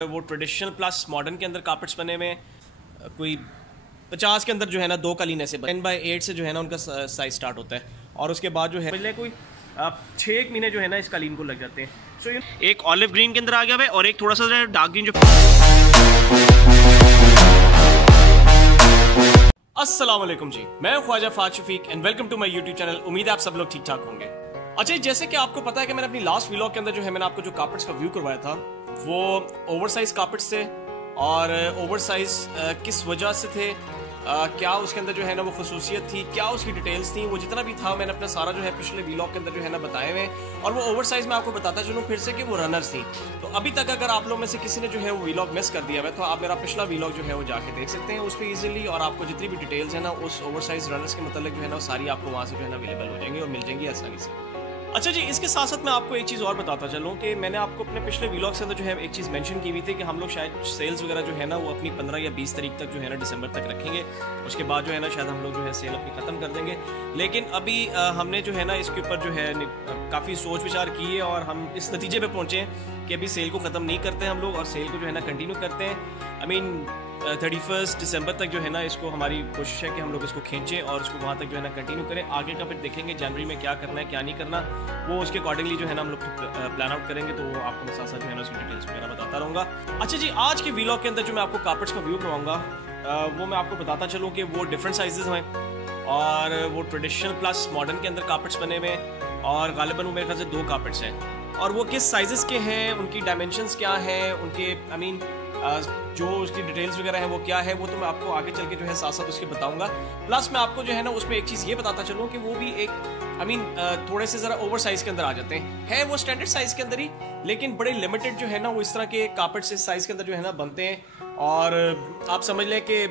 वो traditional plus modern के अंदर कार्पेट्स बने हुए हैं। कोई 50 के अंदर जो है ना 2 कालीन ऐसे 10x8 से जो है ना उनका साइज स्टार्ट होता है और उसके बाद जो है पहले कोई 6 महीने जो है ना इस कालीन को लग जाते हैं। सो एक ऑलिव ग्रीन के अंदर आ गया है और एक थोड़ा सा डार्क ग्रीन जो। अस्सलाम वालेकुम जी, मैं Khwaja Faaz Shafiq and welcome to my YouTube channel. उम्मीद है आप सब लोग ठीक ठाक होंगे। अच्छा, जैसे कि आपको पता है कि मैंने अपनी लास्ट व्लॉग के अंदर जो है मैंने आपको जो कार्पेट्स का व्यू करवाया था वो ओवरसाइज कार्पेट्स थे और ओवरसाइज किस वजह से थे, क्या उसके अंदर जो है ना वो खसूसियत थी, क्या उसकी डिटेल्स थी, वो जितना भी था मैंने अपना सारा जो है पिछले व्लॉग के अंदर जो है ना बताए हुए। और वो ओवरसाइज मैं आपको बताता चलूँ फिर से कि वो रनर्स थी। तो अभी तक अगर आप लोग में से किसी ने जो है वो व्लॉग मिस कर दिया है तो आप मेरा पिछला व्लॉग जो है वो जाके देख सकते हैं उस पर ईजिली, और आपको जितनी भी डिटेल्स है ना उस ओवरसाइज रनर्स के मतलब जो है ना वो सारी आपको वहाँ से जो है ना अवेलेबल हो जाएंगी और मिल जाएंगी आसानी से। अच्छा जी, इसके साथ साथ मैं आपको एक चीज़ और बताता चलूँ कि मैंने आपको अपने पिछले व्लॉग से अंदर जो है एक चीज़ मेंशन की हुई थी कि हम लोग शायद सेल्स वगैरह जो है ना वो अपनी 15 या 20 तारीख तक जो है ना दिसंबर तक रखेंगे। उसके बाद जो है ना शायद हम लोग जो है सेल अपनी ख़त्म कर देंगे। लेकिन अभी हमने जो है ना इसके ऊपर जो है काफ़ी सोच विचार की है और हम इस नतीजे पर पहुँचे हैं कि अभी सेल को ख़त्म नहीं करते हम लोग और सेल को जो है ना कंटिन्यू करते हैं। आई मीन 31 दिसंबर तक जो है ना इसको हमारी कोशिश है कि हम लोग इसको खींचें और इसको वहाँ तक जो है ना कंटिन्यू करें। आगे का फिर देखेंगे जनवरी में क्या करना है क्या नहीं करना, वो उसके अकॉर्डिंगली जो है ना हम लोग प्लान आउट करेंगे। तो वो आपको मैं साथ साथ जो है ना उसकी डिटेल्स वगैरह बताता रहूँगा। अच्छा जी, आज के व्लॉग के अंदर जो मैं आपको कार्पेट्स का व्यू करवाऊँगा वो मैं आपको बताता चलूँ कि वो डिफरेंट साइजेस हैं और वो ट्रेडिशनल प्लस मॉडर्न के अंदर कार्पेट्स बने हुए हैं और गालिबन वो मेरे ख्याल से 2 कार्पेट्स हैं और वो किस साइजेस के हैं, उनकी डायमेंशंस क्या हैं, उनके आई मीन जो उसकी डिटेल्स वगैरह है वो क्या है, वो तो मैं आपको आगे चल के जो है साथ साथ उसके बताऊंगा। प्लस मैं आपको जो है ना उसमें एक चीज़ ये बताता चलूँ कि वो भी एक आई मीन थोड़े से ज़रा ओवर साइज़ के अंदर आ जाते हैं, है वो स्टैंडर्ड साइज़ के अंदर ही, लेकिन बड़े लिमिटेड जो है ना वो इस तरह के कार्पेट्स इस साइज़ के अंदर जो है ना बनते हैं। और आप समझ लें कि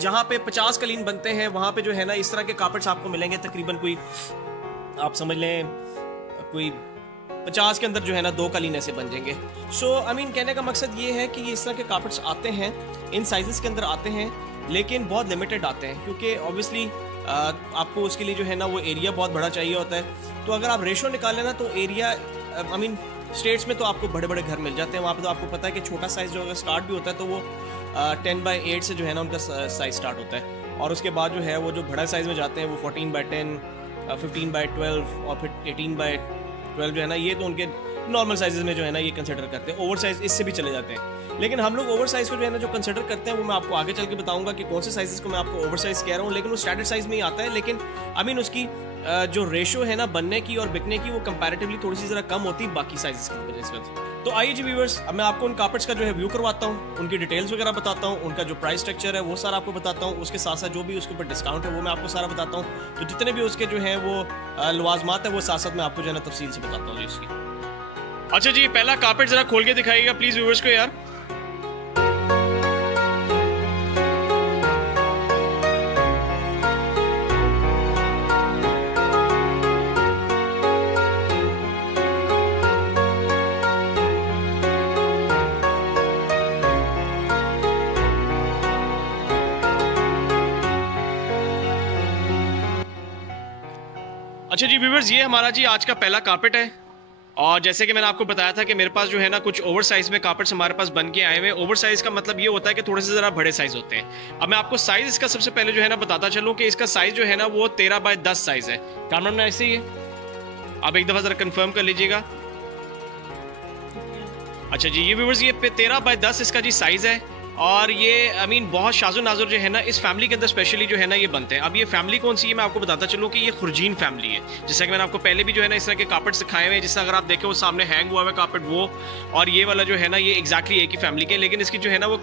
जहाँ पे 50 कालीन बनते हैं वहाँ पे जो है ना इस तरह के कार्पेट्स आपको मिलेंगे तकरीबन कोई आप समझ लें कोई 50 के अंदर जो है ना 2 कालीन ऐसे बन जाएंगे। सो आई मीन कहने का मकसद ये है कि ये इस तरह के कार्पेट्स आते हैं, इन साइजेस के अंदर आते हैं, लेकिन बहुत लिमिटेड आते हैं क्योंकि ऑब्वियसली आपको उसके लिए जो है ना वो एरिया बहुत बड़ा चाहिए होता है। तो अगर आप रेशो निकालें ना तो एरिया आई मीन स्टेट्स में तो आपको बड़े बड़े घर मिल जाते हैं, वहाँ पर तो आपको पता है कि छोटा साइज़ जो अगर स्टार्ट भी होता है तो वो 10x8 से जो है ना उनका साइज़ स्टार्ट होता है और उसके बाद जो है वो जो बड़ा साइज़ में जाते हैं वो 14x10, 15x12 और फिर 18x12 जो है ना ये तो उनके नॉर्मल साइजेस में जो है ना ये कंसिडर करते हैं। ओवर साइज इससे भी चले जाते हैं, लेकिन हम लोग ओवर साइज को जो है ना जो कंसिडर करते हैं वो मैं आपको आगे चल के बताऊंगा कि कौन से साइजेस को मैं आपको ओवर साइज कह रहा हूँ, लेकिन वो स्टैंडर्ड साइज में ही आता है। लेकिन आई मीन उसकी जो रेशो है ना बनने की और बिकने की वो कंपैरेटिवली थोड़ी सी ज़रा कम होती है बाकी साइजेस की वजह से। तो आइए जी व्यूअर्स, अब मैं आपको उन कार्पेट्स का जो है व्यू करवाता हूँ, उनकी डिटेल्स वगैरह बताता हूँ, उनका जो प्राइस स्ट्रक्चर है वो सारा आपको बताता हूँ, उसके साथ साथ जो भी उसके ऊपर डिस्काउंट है वो मैं आपको सारा बताता हूँ। तो जितने भी उसके जो है वो लवाजमात है वो साथ साथ मैं आपको जो है ना तफसील से बताता हूँ जी उसकी। अच्छा जी, पहला कार्पेट ज़रा खोल के दिखाइएगा प्लीज़ व्यूअर्स को यार। अच्छा जी व्यूअर्स, ये हमारा जी आज का पहला कार्पेट है और जैसे कि मैंने आपको बताया था कि मेरे पास जो है ना कुछ ओवर साइज़ में कार्पेट्स हमारे पास बन के आए हुए हैं। ओवर साइज़ का मतलब ये होता है कि थोड़े से ज़रा बड़े साइज़ होते हैं। अब मैं आपको साइज़ इसका सबसे पहले जो है ना बताता चलूँ कि इसका साइज़ जो है ना वो 13x10 साइज़ है। कैमरा में ऐसे ही है, आप एक दफ़ा ज़रा कन्फर्म कर लीजिएगा। अच्छा जी, ये व्यूअर्स ये 13x10 इसका जी साइज़ है और ये आई मीन बहुत शाज़ो नाज़ुर जो है ना इस फैमिली के अंदर स्पेशली जो है ना ये बनते हैं। अब ये फैमिली कौन सी है मैं आपको बताता चलूँ कि ये खुरजीन फैमिली है। जैसा कि मैंने आपको पहले भी जो है ना इस तरह के कार्पेट दिखाए हुए हैं, जिससे अगर आप देखें वो सामने हैंग हुआ है कार्पेट वो, और ये वाला जो है ना ये एग्जैक्टली एक ही फैमिली के, लेकिन इसकी जो है ना वो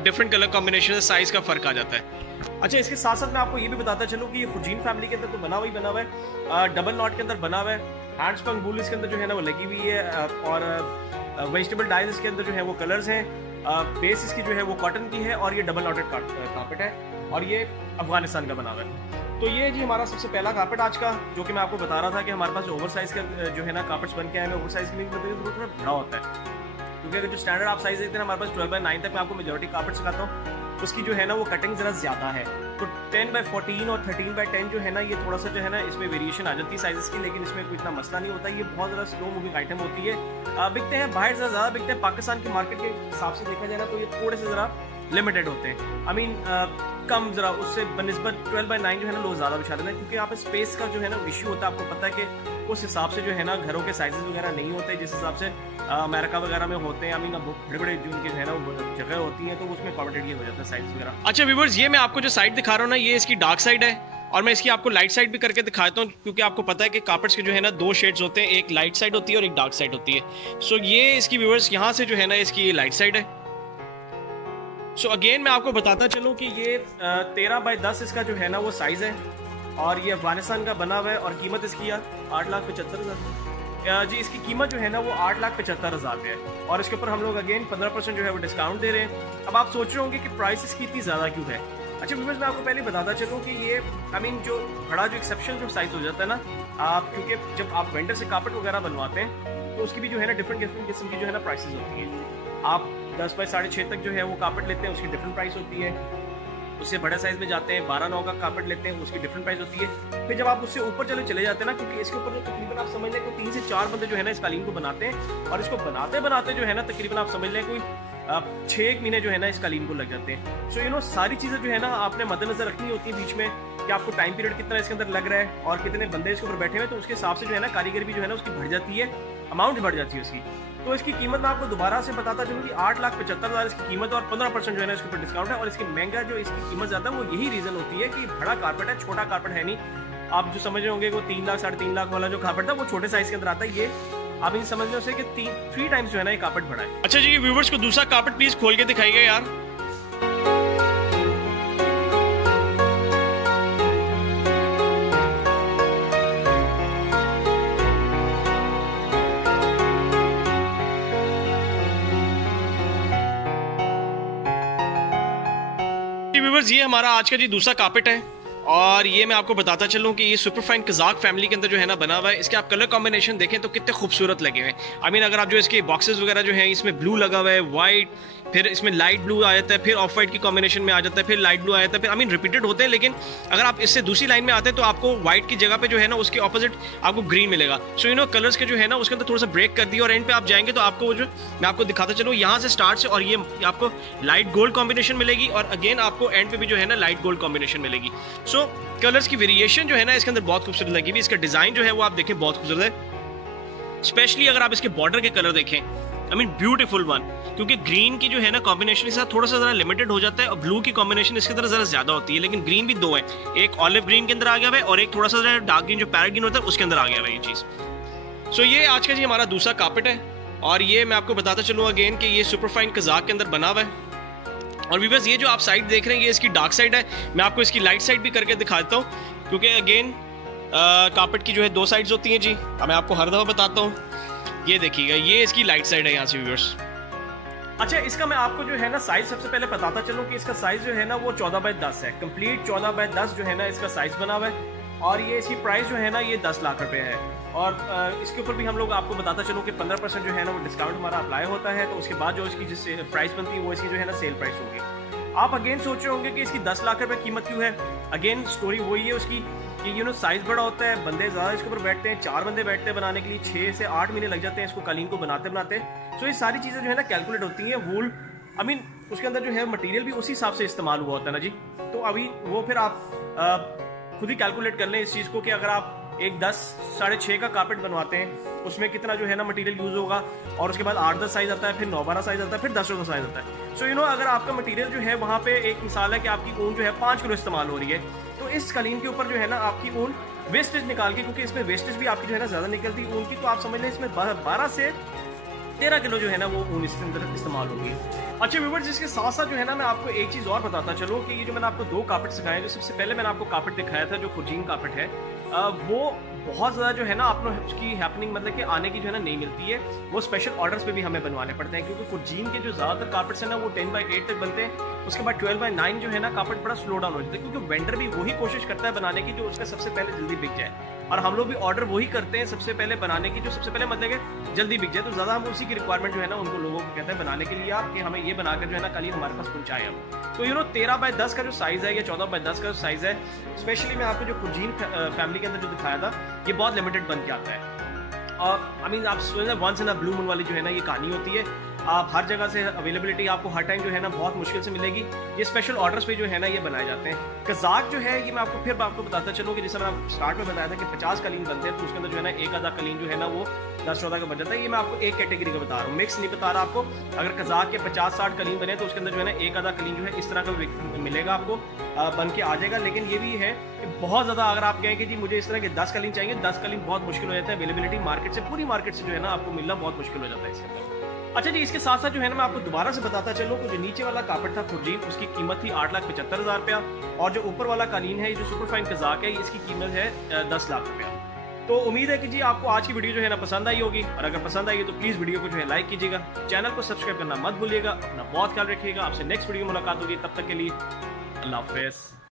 डिफरेंट कलर कॉम्बिनेशन साइज़ का फ़र्क आ जाता है। अच्छा, इसके साथ साथ मैं आपको ये भी बताता चलूँ कि ये खुरजीन फैमिली के अंदर तो बना हुआ है, डबल नॉट के अंदर बना हुआ है, हैंड स्पन वूल इसके अंदर जो है ना वो लगी हुई है और वेजिटेबल डाइज इसके अंदर जो है वो कलर्स हैं। बेस इसकी जो है वो कॉटन की है और ये डबल नॉटेड कार्पेट है और ये अफगानिस्तान का बना हुआ है। तो ये जी हमारा सबसे पहला कार्पेट आज का, जो कि मैं आपको बता रहा था कि हमारे पास ओवर साइज़ का जो है ना कार्पेट्स बन के आए हैं। ओवर साइज़ के लिए थोड़ा बड़ा होता है क्योंकि अगर जो स्टैंडर्ड आप साइज़ देखते हैं हमारे पास 12x9 तक मैं आपको मेजॉरिटी कार्पेट सिखाता हूँ, उसकी जो है ना वो कटिंग ज़रा ज़्यादा है। तो 10x14 और 13x10 जो है ना ये थोड़ा सा जो है ना इसमें वेरिएशन आ जाती है साइजेस की, लेकिन इसमें कोई इतना मसला नहीं होता। ये बहुत ज़्यादा स्लो मूविंग आइटम होती है बिकते हैं, बाहर से ज़्यादा बिकते हैं। पाकिस्तान की मार्केट के हिसाब से देखा जाए ना तो ये थोड़े से ज़रा लिमिटेड होते हैं। आई मीन कम ज़रा उससे बनस्बत 12x9 जो है ना लोग ज़्यादा बिछा देते हैं, क्योंकि यहाँ पे स्पेस का जो है ना इशू होता है। आपको पता है कि उस हिसाब से जो है ना घरों के साइजेस वगैरह नहीं होते जिस हिसाब से अमेरिका वगैरह में होते हैं। आई मीन बड़े बड़े जो उनके जो है ना जगह होती है तो उसमें कॉम्पिटेटिव हो जाता है साइज वगैरह। अच्छा व्यूअर्स, ये मैं आपको जो साइड दिखा रहा हूँ ना, ये इसकी डार्क साइड है और मैं इसकी आपको लाइट साइड भी करके दिखाता हूँ, क्योंकि आपको पता है कि कार्पेट्स के जो है ना दो शेड्स होते हैं, एक लाइट साइड होती है और एक डार्क साइड होती है। सो ये इसकी व्यूअर्स यहाँ से जो है ना इसकी लाइट साइड है। सो अगेन मैं आपको बताता चलूँ कि ये 13x10 इसका जो है ना वो साइज है और ये अफगानिस्तान का बना हुआ है और कीमत इसकी 8,75,000 जी। इसकी कीमत जो है ना वो 8,75,000 है और इसके ऊपर हम लोग अगेन 15% जो है वो डिस्काउंट दे रहे हैं। अब आप सोच रहे होंगे कि प्राइस इसकी इतनी ज़्यादा क्यों है। अच्छा व्यूअर्स, मैं आपको पहले बताता चलूँ कि ये आई मीन जो बड़ा जो एक्सेप्शनल जो साइज हो जाता है ना, आप क्योंकि जब आप वेंडर से कार्पेट वगैरह बनवाते हैं तो उसकी भी जो है ना डिफरेंट किस्म की जो है ना प्राइसेस होती है। आप 10x6.5 तक जो है वो कार्पेट लेते हैं, उसकी डिफरेंट प्राइस होती है। उससे बड़े साइज में जाते हैं 12-9 का कार्पेट लेते हैं, उसकी डिफरेंट प्राइस होती है। फिर जब आप उससे ऊपर चले जाते हैं ना, क्योंकि इसके ऊपर तकरीबन आप समझ लें कोई 3 से 4 बंदे जो है ना इस कालीन को बनाते हैं और इसको बनाते जो है ना तकरीबन आप समझ लें कोई 6 महीने जो है ना इस कालीन को लग जाते हैं। सो सारी चीज़ें जो है ना आपने मद्देनजर रखनी होती है बीच में कि आपको टाइम पीरियड कितना इसके अंदर लग रहा है और कितने बंदे इसके ऊपर बैठे हुए हैं, तो उसके हिसाब से जो है ना कारीगर भी जो है ना उसकी बढ़ जाती है, अमाउंट बढ़ जाती है उसकी। तो इसकी कीमत मैं आपको दोबारा से बताता चलूँ कि 8,75,000 इसकी कीमत और 15% जो है ना इसके ऊपर डिस्काउंट है। और इसकी महंगा जो इसकी कीमत ज़्यादा है वो यही रीज़न होती है कि बड़ा कारपेट है, छोटा कारपेट है नहीं। आप जो समझ रहे होंगे वो 3 लाख 3.5 लाख वाला जो कारपेट था वो छोटे साइज के अंदर आता है। ये आप इन समझ रहे हो कि 3 टाइम्स जो है ना ये कारपेट बड़ा है। अच्छा जी, व्यूवर्स को दूसरा कारपेट प्लीज खोल के दिखाइएगा यार। व्यूवर्स, ये हमारा आज का जी दूसरा कार्पेट है और ये मैं आपको बताता चलूँ कि ये सुपरफाइन कज़ाक फैमिली के अंदर जो है ना बना हुआ है। इसके आप कलर कॉम्बिनेशन देखें तो कितने खूबसूरत लगे हुए हैं। आई मीन अगर आप जो इसके बॉक्सेस वगैरह जो हैं इसमें ब्लू लगा हुआ है, वाइट, फिर इसमें लाइट ब्लू आ जाता है, फिर ऑफ वाइट की कॉम्बिनेशन में आ जाता है, फिर लाइट ब्लू आ जाता है, फिर आई मीन रिपीटेड होते हैं। लेकिन अगर आप इससे दूसरी लाइन में आते हैं तो आपको व्हाइट की जगह पे जो है ना उसके ऑपोजिट आपको ग्रीन मिलेगा। सो कलर्स के जो है ना उसके अंदर थोड़ा सा ब्रेक कर दिया और एंड पे आप जाएंगे तो आपको जो मैं आपको दिखाता चलूँ यहाँ से स्टार्ट से, और ये आपको लाइट गोल्ड कॉम्बिनेशन मिलेगी और अगेन आपको एंड पे भी जो है ना लाइट गोल्ड कॉम्बिनेशन मिलेगी। सो कलर्स की वेरिएशन जो है ना इसके अंदर बहुत खूबसूरत लगी हुई। इसका डिजाइन जो है वो आप देखें बहुत खूबसूरत है, स्पेशली अगर आप इसके बॉर्डर के कलर देखें, आई मीन ब्यूटीफुल वन, क्योंकि ग्रीन की जो है ना कॉम्बिनेशन के साथ थोड़ा सा जरा लिमिटेड हो जाता है और ब्लू की कॉम्बिनेशन इसके अंदर जरा ज्यादा होती है। लेकिन ग्रीन भी दो है, एक ऑलिव ग्रीन के अंदर आ गया है और एक थोड़ा सा डार्क ग्रीन जो पैरेट ग्रीन होता है उसके अंदर आ गया है ये चीज। सो ये आज का जी हमारा दूसरा कार्पेट है और ये मैं आपको बताता चलूँ अगेन कि ये सुपरफाइन कज़ाक के अंदर बना हुआ है। और व्यूअर्स, ये जो आप साइड देख रहे हैं ये इसकी डार्क साइड है। मैं आपको इसकी लाइट साइड भी करके दिखाता हूँ, क्योंकि अगेन कार्पेट की जो है 2 साइड्स होती हैं जी। मैं आपको हर दफ़ा बताता हूँ। ये देखिएगा, ये इसकी लाइट साइड है यहाँ से व्यूअर्स। अच्छा, इसका मैं आपको जो है ना साइज सबसे पहले बताता चलूँ कि इसका साइज जो है ना वो 14x10 है। कंप्लीट 14x10 जो है ना इसका साइज बना हुआ है और ये इसकी प्राइस जो है ना ये 10 लाख रुपए है। और इसके ऊपर भी हम लोग आपको बताता चलूँ कि 15% जो है ना वो डिस्काउंट हमारा अप्लाई होता है, तो उसके बाद जो इसकी जिस प्राइस बनती है वो इसकी जो है ना सेल प्राइस होगी। आप अगेन सोच रहे होंगे कि इसकी 10 लाख रुपए कीमत क्यों है। अगेन स्टोरी वही है उसकी कि साइज बड़ा होता है, बंदे ज़्यादा इसके ऊपर बैठते हैं, 4 बंदे बैठते हैं बनाने के लिए, 6 से 8 महीने लग जाते हैं इसको कालीन को बनाते। सो ये सारी चीज़ें जो है ना कैलकुलेट होती हैं। वूल आई मीन उसके अंदर जो है मटेरियल भी उसी हिसाब से इस्तेमाल हुआ होता है ना जी। तो अभी वो फिर आप खुद ही कैलकुलेट कर लें इस चीज़ को कि अगर आप एक 10 साढ़े 6 का कार्पेट बनवाते हैं उसमें कितना जो है ना मटेरियल यूज होगा, और उसके बाद 8-10 साइज आता है, फिर 9-12 साइज आता है, फिर 10 साइज आता है। सो अगर आपका मटेरियल जो है वहाँ पे एक मिसाल है कि आपकी ऊन जो है 5 किलो इस्तेमाल हो रही है, तो इस कालीन के ऊपर जो है ना आपकी ऊन वेस्टेज निकाल के, क्योंकि इसमें वेस्टेज भी आपकी जो है ना ज़्यादा निकलती है ऊन की, तो आप समझ लें इसमें 12 से 13 किलो जो है ना वो ऊन इसके अंदर इस्तेमाल होगी। अच्छा व्यूअर्स, जिसके साथ साथ जो है ना मैं आपको एक चीज़ और बताता चलूँ कि ये जो मैंने आपको 2 कार्पेट सिखाए, जो सबसे पहले मैंने आपको कार्पेट दिखाया था जो खुर्जीन कार्पेट है, वो बहुत ज़्यादा जो है ना आप लोग उसकी हैपनिंग मतलब कि आने की जो है ना नहीं मिलती है। वो स्पेशल ऑर्डर्स पे भी हमें बनवाने पड़ते हैं, क्योंकि खुर्जीन के जो ज़्यादातर कार्पेट्स हैं ना वो 10x8 तक बनते हैं। उसके बाद 12x9 जो है ना कार्पेट बड़ा स्लो डाउन हो जाता है, क्योंकि वेंडर भी वही कोशिश करता है बनाने की जो उसका सबसे पहले जल्दी बिक जाए, और हम लोग भी ऑर्डर वही करते हैं सबसे पहले बनाने की जो सबसे पहले मतलब कि जल्दी बिक जाए। तो ज़्यादा हम उसी की रिक्वायरमेंट जो है ना उनको लोगों को कहते हैं बनाने के लिए आप कि हमें ये बनाकर जो है ना कल ही हमारे पास पहुँचाए आप। तो 13x10 का जो साइज़ है या 14x10 का जो साइज़ है, स्पेशली मैं आपको जो खुर्जीन फैमिली के अंदर जो दिखाया था, ये बहुत लिमिटेड बन के आता है। आई मीन आप once in a blue moon वाली जो है ना ये कहानी होती है। आप हर जगह से अवेलेबिलिटी आपको हर टाइम जो है ना बहुत मुश्किल से मिलेगी। ये स्पेशल ऑर्डर्स पे जो है ना ये बनाए जाते हैं। कज़ाक जो है ये मैं आपको बताता चलूँ कि जैसे मैं स्टार्ट में बताया था कि 50 कलीन बनते हैं, तो उसके अंदर जो है ना एक आधा कलीन जो है ना वो 10-14 का बन जाता है। ये मैं आपको एक कैटेगरी का बता रहा हूँ, मिक्स नहीं बता रहा आपको। अगर कज़ाक के 50-60 कलीन बने तो उसके अंदर जो है ना एक आधा कलीन जो है इस तरह का मिलेगा आपको, बन के आ जाएगा। लेकिन ये भी है कि बहुत ज़्यादा अगर आप कहें कि जी मुझे इस तरह के 10 कलीन चाहिए, 10 कलीन बहुत मुश्किल हो जाता है। अवेलेबिलिटी मार्केट से, पूरी मार्केट से जो है ना आपको मिलना बहुत मुश्किल हो जाता है इसके अंदर। अच्छा जी, इसके साथ साथ जो है ना मैं आपको दोबारा से बताता चलूँ कि जो नीचे वाला कापड़ था खुर्जीन, उसकी कीमत थी 8,75,000 रुपया, और जो ऊपर वाला कालीन है, ये जो सुपर फाइन कज़ाक है, इसकी कीमत है 10 लाख रुपया। तो उम्मीद है कि जी आपको आज की वीडियो जो है ना पसंद आई होगी, और अगर पसंद आई तो प्लीज़ वीडियो को जो है लाइक कीजिएगा, चैनल को सब्सक्राइब करना मत भूलिएगा। अपना बहुत ख्याल रखिएगा। आपसे नेक्स्ट वीडियो में मुलाकात होगी, तब तक के लिए अल्लाह हाफ़िज़।